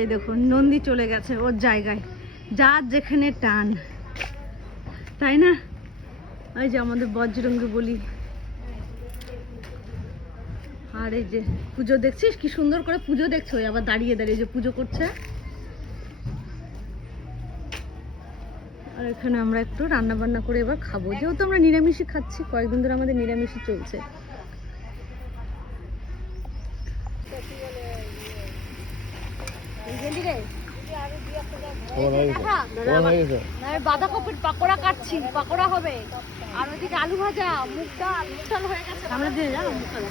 এই দেখুন নন্দী চলে গেছে ওর জায়গায়, যার যেখানে টান, তাই না? এই যে আমাদের বজরঙ্গী বলি। আর এই যে পুজো দেখছিস কি সুন্দর করে পুজো দেখছো, আবার দাঁড়িয়ে দাঁড়িয়ে যে পুজো করছে। আর এখানে আমরা একটু রান্না বান্না করে এবার খাবো, যেহেতু আমরা নিরামিষই খাচ্ছি, কয়েকদিন ধরে আমাদের নিরামিষই চলছে। বাঁধাকপির পাকোড়া কাটছি, পাকোড়া হবে। আর ওদিকে আলু ভাজা, মুগ ডাল, মুগ ডাল হয়ে গেছে। আমরা দিয়ে যাও মুগ ডাল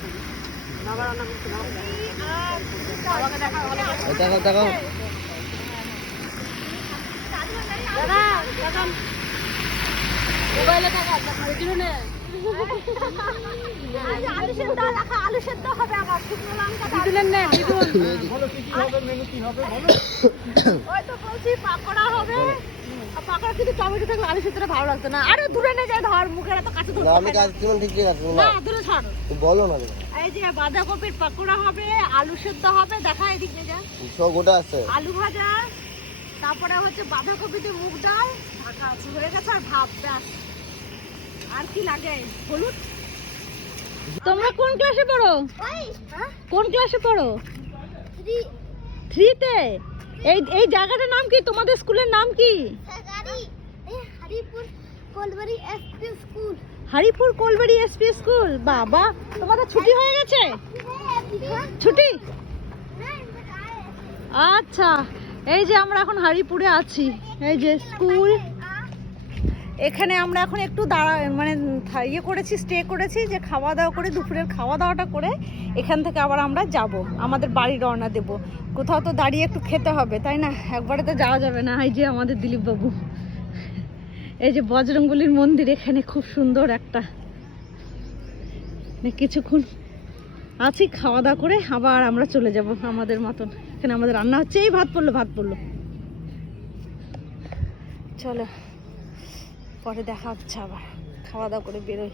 মোবাইলে আলু সেদ্ধ রাখা, আলু সেদ্ধ হবে আবার শুকনো লঙ্কা দিলেন না ওই তো বলছি পাকোড়া হবে। পাকোড়া কিন্তু টমেটো থাকলে আলু সেদ্ধটা ভালো লাগতো না। আরে দূরে নিয়ে যায়, ধর মুখের এত কাছে ধরতে আমি কাজ কেমন ঠিক আছে না, দূরে ছাড় বলো না। এই যে বাঁধাকপির পাকোড়া হবে, আলু সেদ্ধ হবে, দেখা এদিক নিয়ে যা সব গোটা আছে, আলু ভাজা, তারপরে হচ্ছে বাঁধাকপিতে মুগ ডাল ঢাকা আছে, হয়ে গেছে। আর ভাত, ব্যাস। আর কি লাগে? হলুদ। তোমরা কোন ক্লাসে পড়ো? কোন ক্লাসে পড়ো? 3-তে। এই জায়গাটার নাম কি? তোমাদের স্কুলের নাম কি? Haripur Kolbari SP school. Haripur Kolbari SP school. বাবা, তোমাদের ছুটি হয়ে গেছে? ছুটি? আচ্ছা, এই যে আমরা এখন হরিপুরে আছি, এই যে স্কুল। এখানে আমরা এখন একটু মানে ইয়ে করেছি, স্টে করেছি, যে খাওয়া দাওয়া করে দুপুরের খাওয়া দাওয়াটা করে এখান থেকে আবার আমরা যাব আমাদের বাড়ি, রওনা দেব। কোথাও তো দাঁড়িয়ে একটু খেতে হবে, তাই না? একবারে তো যাওয়া যাবে না। এই যে আমাদের দিলীপ বাবু, এই যে বজরঙ্গলির মন্দির, এখানে খুব সুন্দর একটা। কিছুক্ষণ আছি, খাওয়া দাওয়া করে আবার আমরা চলে যাব আমাদের মতন। এখানে আমাদের রান্না হচ্ছে, এই ভাত পড়লো। চলো, পরে দেখা হচ্ছে, আবার খাওয়া দাওয়া করে বেরোই।